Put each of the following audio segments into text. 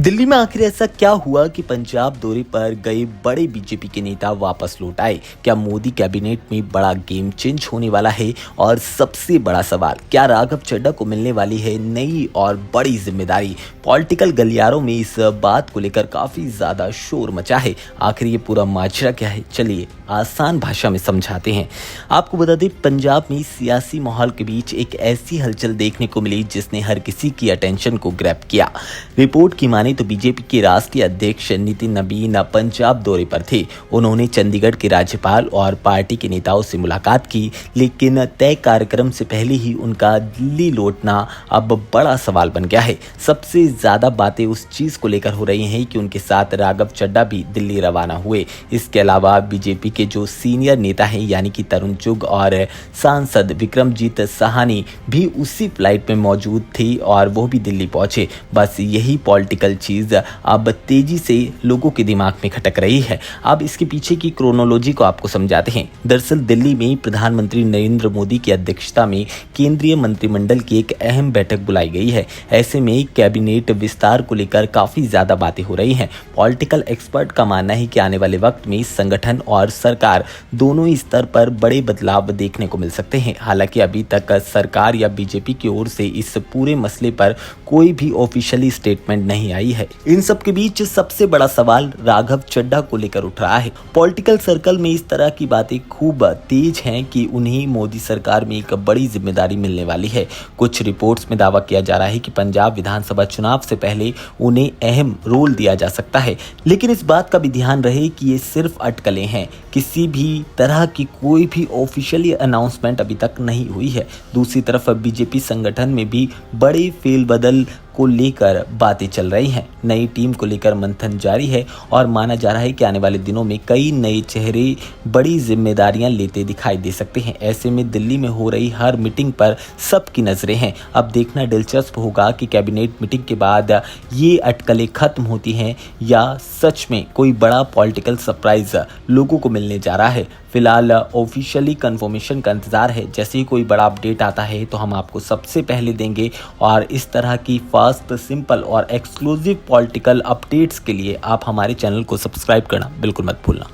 दिल्ली में आखिर ऐसा क्या हुआ कि पंजाब दौरे पर गए बड़े बीजेपी के नेता वापस लौट आए? क्या मोदी कैबिनेट में बड़ा गेम चेंज होने वाला है? और सबसे बड़ा सवाल, क्या राघव चड्ढा को मिलने वाली है नई और बड़ी जिम्मेदारी? पॉलिटिकल गलियारों में इस बात को लेकर काफी ज्यादा शोर मचा है। आखिर ये पूरा माजरा क्या है, चलिए आसान भाषा में समझाते हैं। आपको बता दें, पंजाब में सियासी माहौल के बीच एक ऐसी हलचल देखने को मिली जिसने हर किसी की अटेंशन को ग्रैब किया। रिपोर्ट की माने तो बीजेपी के राष्ट्रीय अध्यक्ष नितिन नबीन पंजाब दौरे पर थे। उन्होंने चंडीगढ़ के राज्यपाल और पार्टी के नेताओं से मुलाकात की, लेकिन तय कार्यक्रम से पहले ही उनका दिल्ली लौटना अब बड़ा सवाल बन गया है। सबसे ज्यादा बातें उस चीज को लेकर हो रही हैं कि उनके साथ राघव चड्ढा भी दिल्ली रवाना हुए। इसके अलावा बीजेपी के जो सीनियर नेता हैं यानी कि तरुण चुग और सांसद विक्रमजीत साहानी भी उसी फ्लाइट में मौजूद थे और वो भी दिल्ली पहुंचे। बस यही पॉलिटिकल चीज अब तेजी से लोगों के दिमाग में खटक रही है। अब इसके पीछे की क्रोनोलॉजी को आपको समझाते हैं। दरअसल दिल्ली में प्रधानमंत्री नरेंद्र मोदी की अध्यक्षता में केंद्रीय मंत्रिमंडल की एक अहम बैठक बुलाई गई है। ऐसे में कैबिनेट विस्तार को लेकर काफी ज्यादा बातें हो रही हैं। पॉलिटिकल एक्सपर्ट का मानना है कि आने वाले वक्त में संगठन और सरकार दोनों ही स्तर पर बड़े बदलाव देखने को मिल सकते हैं। हालांकि अभी तक सरकार या बीजेपी की ओर से इस पूरे मसले पर कोई भी ऑफिशियली स्टेटमेंट नहीं आई है। इन सब के बीच सबसे बड़ा सवाल राघव चड्ढा को लेकर उठ रहा है। पॉलिटिकल सर्कल में इस तरह की बातें खूब तेज हैं कि उन्हें मोदी सरकार में एक बड़ी जिम्मेदारी मिलने वाली है। कुछ रिपोर्ट्स में दावा किया जा रहा है कि पंजाब विधानसभा चुनाव से पहले उन्हें अहम रोल दिया जा सकता है, लेकिन इस बात का भी ध्यान रहे कि ये सिर्फ अटकलें हैं। किसी भी तरह की कोई भी ऑफिशियली अनाउंसमेंट अभी तक नहीं हुई है। दूसरी तरफ बीजेपी संगठन में भी बड़े फेरबदल को लेकर बातें चल रही हैं। नई टीम को लेकर मंथन जारी है और माना जा रहा है कि आने वाले दिनों में कई नए चेहरे बड़ी जिम्मेदारियां लेते दिखाई दे सकते हैं। ऐसे में दिल्ली में हो रही हर मीटिंग पर सबकी नजरें हैं। अब देखना दिलचस्प होगा कि कैबिनेट मीटिंग के बाद ये अटकलें खत्म होती हैं या सच में कोई बड़ा पॉलिटिकल सरप्राइज लोगों को मिलने जा रहा है। फिलहाल ऑफिशियली कंफर्मेशन का इंतजार है। जैसे ही कोई बड़ा अपडेट आता है तो हम आपको सबसे पहले देंगे और इस तरह की फास्ट, सिंपल और एक्सक्लूसिव पॉलिटिकल अपडेट्स के लिए आप हमारे चैनल को सब्सक्राइब करना बिल्कुल मत भूलना।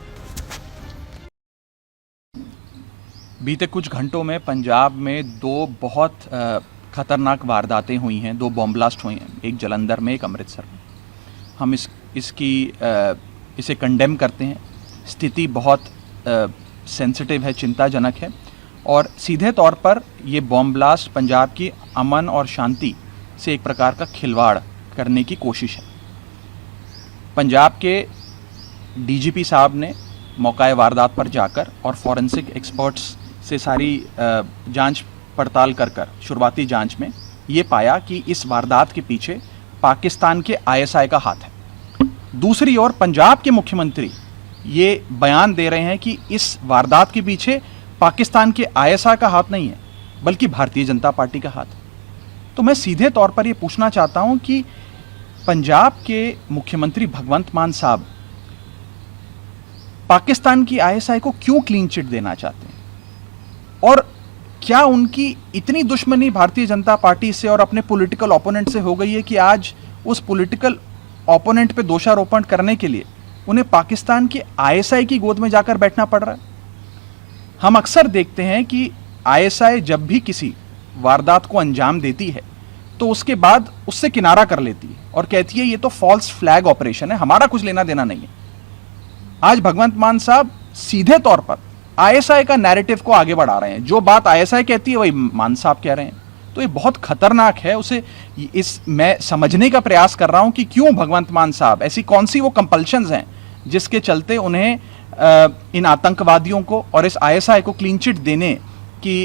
बीते कुछ घंटों में पंजाब में दो बहुत खतरनाक वारदातें हुई हैं, दो बॉम्ब ब्लास्ट हुए हैं, एक जलंधर में, एक अमृतसर में। हम इसे कंडेम करते हैं। स्थिति बहुत सेंसिटिव है, चिंताजनक है और सीधे तौर पर ये बॉम्ब ब्लास्ट पंजाब की अमन और शांति से एक प्रकार का खिलवाड़ करने की कोशिश है। पंजाब के डीजीपी साहब ने मौका वारदात पर जाकर और फॉरेंसिक एक्सपर्ट्स से सारी जांच पड़ताल कर शुरुआती जांच में ये पाया कि इस वारदात के पीछे पाकिस्तान के आईएसआई का हाथ है। दूसरी ओर पंजाब के मुख्यमंत्री ये बयान दे रहे हैं कि इस वारदात के पीछे पाकिस्तान के आईएसआई का हाथ नहीं है बल्कि भारतीय जनता पार्टी का हाथ है। तो मैं सीधे तौर पर ये पूछना चाहता हूं कि पंजाब के मुख्यमंत्री भगवंत मान साहब पाकिस्तान की आईएसआई को क्यों क्लीन चिट देना चाहते हैं और क्या उनकी इतनी दुश्मनी भारतीय जनता पार्टी से और अपने पॉलिटिकल ओपोनेंट से हो गई है कि आज उस पॉलिटिकल ओपोनेंट पे दोषारोपण करने के लिए उन्हें पाकिस्तान की आईएसआई की गोद में जाकर बैठना पड़ रहा है। हम अक्सर देखते हैं कि आईएसआई जब भी किसी वारदात को अंजाम देती है तो उसके बाद उससे किनारा कर लेती है और कहती है ये तो फॉल्स फ्लैग ऑपरेशन है, हमारा कुछ लेना देना नहीं है। आज भगवंत मान साहब सीधे तौर पर आईएसआई का नैरेटिव को आगे बढ़ा रहे हैं। जो बात आईएसआई कहती है वही मान साहब कह रहे हैं। तो ये बहुत खतरनाक है। मैं समझने का प्रयास कर रहा हूं कि क्यों भगवंत मान साहब, ऐसी कौन सी वो कंपल्शंस हैं जिसके चलते उन्हें इन आतंकवादियों को और इस आईएसआई को क्लीन चिट देने की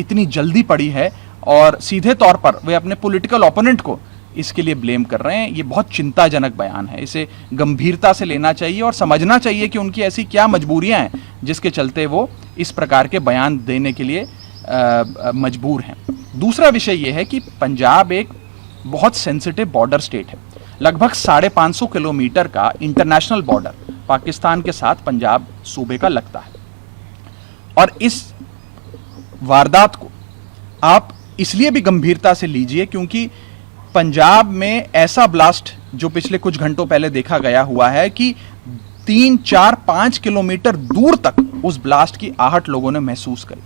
इतनी जल्दी पड़ी है और सीधे तौर पर वे अपने पॉलिटिकल ओपोनेंट को इसके लिए ब्लेम कर रहे हैं। ये बहुत चिंताजनक बयान है। इसे गंभीरता से लेना चाहिए और समझना चाहिए कि उनकी ऐसी क्या मजबूरियां हैं जिसके चलते वो इस प्रकार के बयान देने के लिए मजबूर हैं। दूसरा विषय यह है कि पंजाब एक बहुत सेंसिटिव बॉर्डर स्टेट है। लगभग 550 किलोमीटर का इंटरनेशनल बॉर्डर पाकिस्तान के साथ पंजाब सूबे का लगता है और इस वारदात को आप इसलिए भी गंभीरता से लीजिए क्योंकि पंजाब में ऐसा ब्लास्ट जो पिछले कुछ घंटों पहले देखा गया हुआ है कि 3, 4, 5 किलोमीटर दूर तक उस ब्लास्ट की आहट लोगों ने महसूस करी।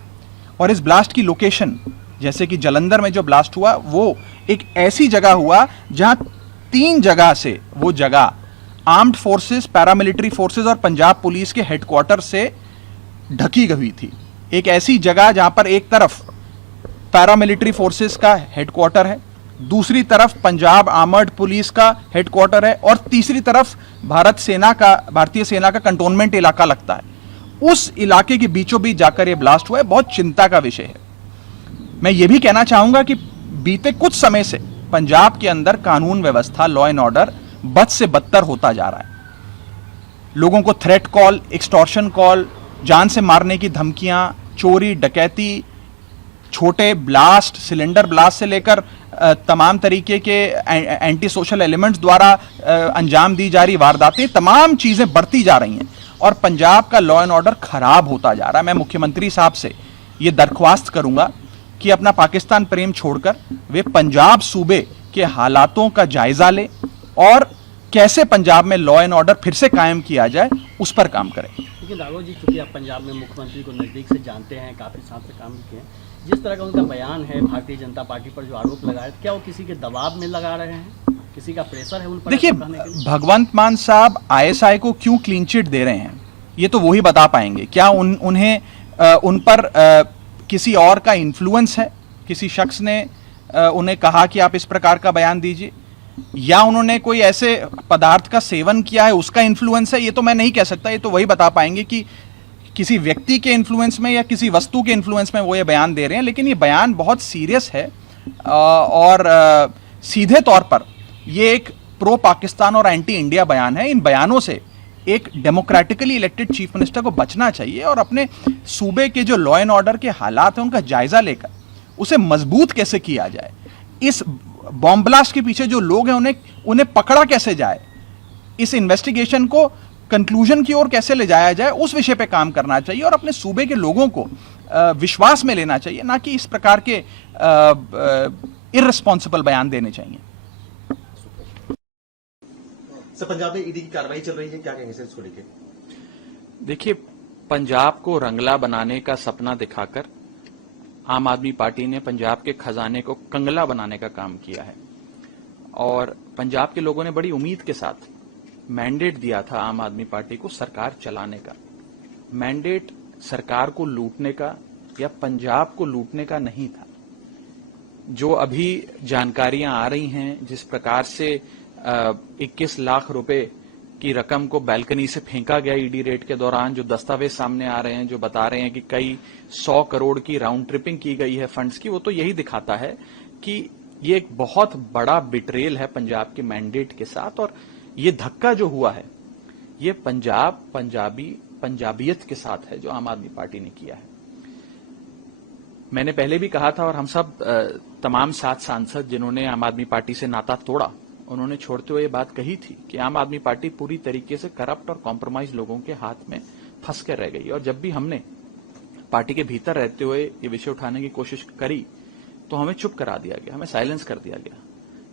और इस ब्लास्ट की लोकेशन, जैसे कि जालंधर में जो ब्लास्ट हुआ, वो एक ऐसी जगह हुआ जहां 3 जगह से वो जगह आर्म्ड फोर्सेस, पैरामिलिट्री फोर्सेस और पंजाब पुलिस के हेडक्वार्टर से ढकी गई थी। एक ऐसी जगह जहां पर एक तरफ पैरामिलिट्री फोर्सेस का हेडक्वार्टर है, दूसरी तरफ पंजाब आर्मर्ड पुलिस का हेडक्वार्टर है और तीसरी तरफ भारतीय सेना का कंटोनमेंट इलाका लगता है। उस इलाके के बीचों बीच जाकर यह ब्लास्ट हुआ है। बहुत चिंता का विषय है। मैं यह भी कहना चाहूंगा कि बीते कुछ समय से पंजाब के अंदर कानून व्यवस्था, लॉ एंड ऑर्डर बद से बदतर होता जा रहा है। लोगों को थ्रेट कॉल, एक्सटॉर्शन कॉल, जान से मारने की धमकियां, चोरी, डकैती, छोटे ब्लास्ट, सिलेंडर ब्लास्ट से लेकर तमाम तरीके के एंटी सोशल एलिमेंट्स द्वारा अंजाम दी जा रही वारदातें, तमाम चीजें बढ़ती जा रही हैं और पंजाब का लॉ एंड ऑर्डर खराब होता जा रहा है। मैं मुख्यमंत्री साहब से यह दरख्वास्त करूंगा कि अपना पाकिस्तान प्रेम छोड़कर वे पंजाब सूबे के हालातों का जायजा ले और कैसे पंजाब में लॉ एंड ऑर्डर फिर से कायम किया जाए, उस पर काम करें। लेकिन राघव जी, चूंकि आप पंजाब में मुख्यमंत्री को नज़दीक से जानते हैं, काफ़ी साल से काम किए हैं, जिस तरह का उनका बयान है भारतीय जनता पार्टी पर जो आरोप लगाए, क्या वो किसी के दबाव में लगा रहे हैं, किसी का प्रेशर है उन पर? देखिए, भगवंत मान साहब आईएसआई को क्यों क्लीन चिट दे रहे हैं ये तो वही बता पाएंगे। क्या उन पर किसी और का इन्फ्लुएंस है, किसी शख्स ने उन्हें कहा कि आप इस प्रकार का बयान दीजिए, या उन्होंने कोई ऐसे पदार्थ का सेवन किया है उसका इन्फ्लुएंस है, ये तो मैं नहीं कह सकता। ये तो वही बता पाएंगे कि किसी व्यक्ति के इन्फ्लुएंस में या किसी वस्तु के इन्फ्लुएंस में वो ये बयान दे रहे हैं। लेकिन ये बयान बहुत सीरियस है और सीधे तौर पर ये एक प्रो पाकिस्तान और एंटी इंडिया बयान है। इन बयानों से एक डेमोक्रेटिकली इलेक्टेड चीफ मिनिस्टर को बचना चाहिए और अपने सूबे के जो लॉ एंड ऑर्डर के हालात हैं उनका जायजा लेकर उसे मजबूत कैसे किया जाए, इस बॉम्ब ब्लास्ट के पीछे जो लोग हैं उन्हें पकड़ा कैसे जाए, इस इन्वेस्टिगेशन को कंक्लूजन की ओर कैसे ले जाया जाए, उस विषय पे काम करना चाहिए और अपने सूबे के लोगों को विश्वास में लेना चाहिए, ना कि इस प्रकार के इररिस्पॉन्सिबल बयान देने चाहिए। सर, पंजाब में ईडी की कार्रवाई चल रही है, क्या कहेंगे सर इसको लेकर? देखिए, पंजाब को रंगला बनाने का सपना दिखाकर आम आदमी पार्टी ने पंजाब के खजाने को कंगला बनाने का काम किया है और पंजाब के लोगों ने बड़ी उम्मीद के साथ मैंडेट दिया था आम आदमी पार्टी को सरकार चलाने का। मैंडेट सरकार को लूटने का या पंजाब को लूटने का नहीं था। जो अभी जानकारियां आ रही हैं, जिस प्रकार से 21 लाख रुपए की रकम को बैल्कनी से फेंका गया ईडी रेड के दौरान, जो दस्तावेज सामने आ रहे हैं जो बता रहे हैं कि कई 100 करोड़ की राउंड ट्रिपिंग की गई है फंड्स की, वो तो यही दिखाता है कि ये एक बहुत बड़ा बिट्रेल है पंजाब के मैंडेट के साथ। और ये धक्का जो हुआ है ये पंजाबियत के साथ है जो आम आदमी पार्टी ने किया है। मैंने पहले भी कहा था और हम सब तमाम 7 सांसद जिन्होंने आम आदमी पार्टी से नाता तोड़ा, उन्होंने छोड़ते हुए ये बात कही थी कि आम आदमी पार्टी पूरी तरीके से करप्ट और कॉम्प्रोमाइज लोगों के हाथ में फंस कर रह गई। और जब भी हमने पार्टी के भीतर रहते हुए ये विषय उठाने की कोशिश करी तो हमें चुप करा दिया गया, हमें साइलेंस कर दिया गया।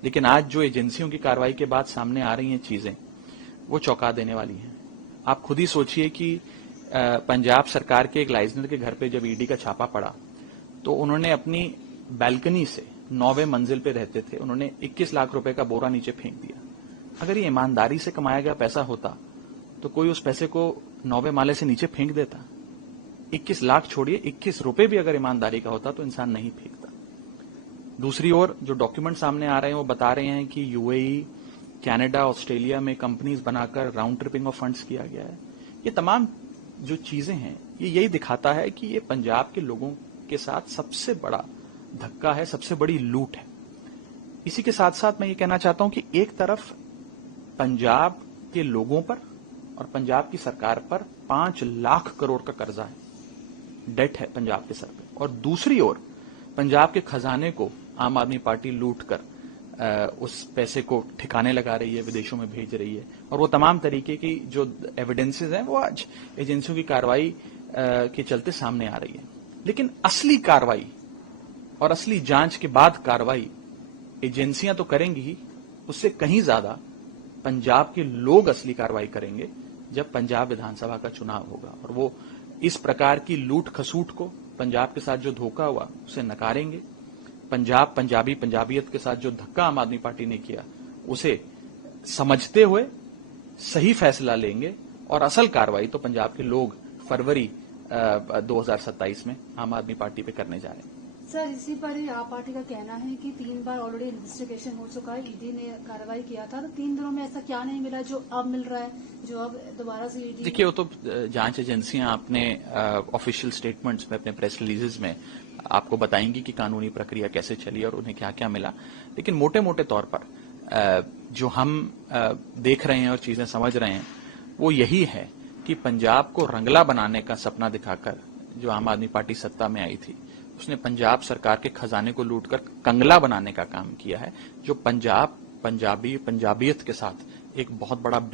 लेकिन आज जो एजेंसियों की कार्रवाई के बाद सामने आ रही हैं चीजें, वो चौंका देने वाली हैं। आप खुद ही सोचिए कि पंजाब सरकार के एक लाइजनर के घर पे जब ईडी का छापा पड़ा तो उन्होंने अपनी बैल्कनी से 9वें मंजिल पे रहते थे, उन्होंने 21 लाख रुपए का बोरा नीचे फेंक दिया। अगर ये ईमानदारी से कमाया गया पैसा होता तो कोई उस पैसे को 9वें माले से नीचे फेंक देता। 21 लाख छोड़िए, 21 रुपए भी अगर ईमानदारी का होता तो इंसान नहीं फेंकता। दूसरी ओर जो डॉक्यूमेंट सामने आ रहे हैं वो बता रहे हैं कि यूएई, कनाडा, ऑस्ट्रेलिया में कंपनीज बनाकर राउंड ट्रिपिंग ऑफ फंड्स किया गया है। ये तमाम जो चीजें हैं ये यही दिखाता है कि ये पंजाब के लोगों के साथ सबसे बड़ा धक्का है, सबसे बड़ी लूट है। इसी के साथ साथ मैं ये कहना चाहता हूं कि एक तरफ पंजाब के लोगों पर और पंजाब की सरकार पर 5 लाख करोड़ का कर्जा है, डेट है पंजाब के सर पे, और दूसरी ओर पंजाब के खजाने को आम आदमी पार्टी लूट कर उस पैसे को ठिकाने लगा रही है, विदेशों में भेज रही है। और वो तमाम तरीके की जो एविडेंसेस हैं वो आज एजेंसियों की कार्रवाई के चलते सामने आ रही है। लेकिन असली कार्रवाई और असली जांच के बाद कार्रवाई एजेंसियां तो करेंगी ही, उससे कहीं ज्यादा पंजाब के लोग असली कार्रवाई करेंगे जब पंजाब विधानसभा का चुनाव होगा, और वो इस प्रकार की लूट खसूट को, पंजाब के साथ जो धोखा हुआ उसे नकारेंगे। पंजाब, पंजाबी, पंजाबियत के साथ जो धक्का आम आदमी पार्टी ने किया उसे समझते हुए सही फैसला लेंगे, और असल कार्रवाई तो पंजाब के लोग फरवरी 2027 में आम आदमी पार्टी पे करने जा रहे हैं। सर, इसी पर ही आप पार्टी का कहना है कि 3 बार ऑलरेडी इन्वेस्टिगेशन हो चुका है, ईडी ने कार्रवाई किया था, तो 3 दिनों में ऐसा क्या नहीं मिला जो अब मिल रहा है, जो अब दोबारा से ईडी? देखिए, वो तो जांच एजेंसियां अपने ऑफिशियल स्टेटमेंट्स में, अपने प्रेस रिलीजेज में आपको बताएंगी कि कानूनी प्रक्रिया कैसे चली और उन्हें क्या क्या मिला। लेकिन मोटे मोटे तौर पर जो हम देख रहे हैं और चीजें समझ रहे हैं वो यही है कि पंजाब को रंगला बनाने का सपना दिखाकर जो आम आदमी पार्टी सत्ता में आई थी, उसने पंजाब सरकार के खजाने को लूटकर कंगला बनाने का काम किया है, जो पंजाब, पंजाबी, पंजाबियत के साथ एक बहुत बड़ा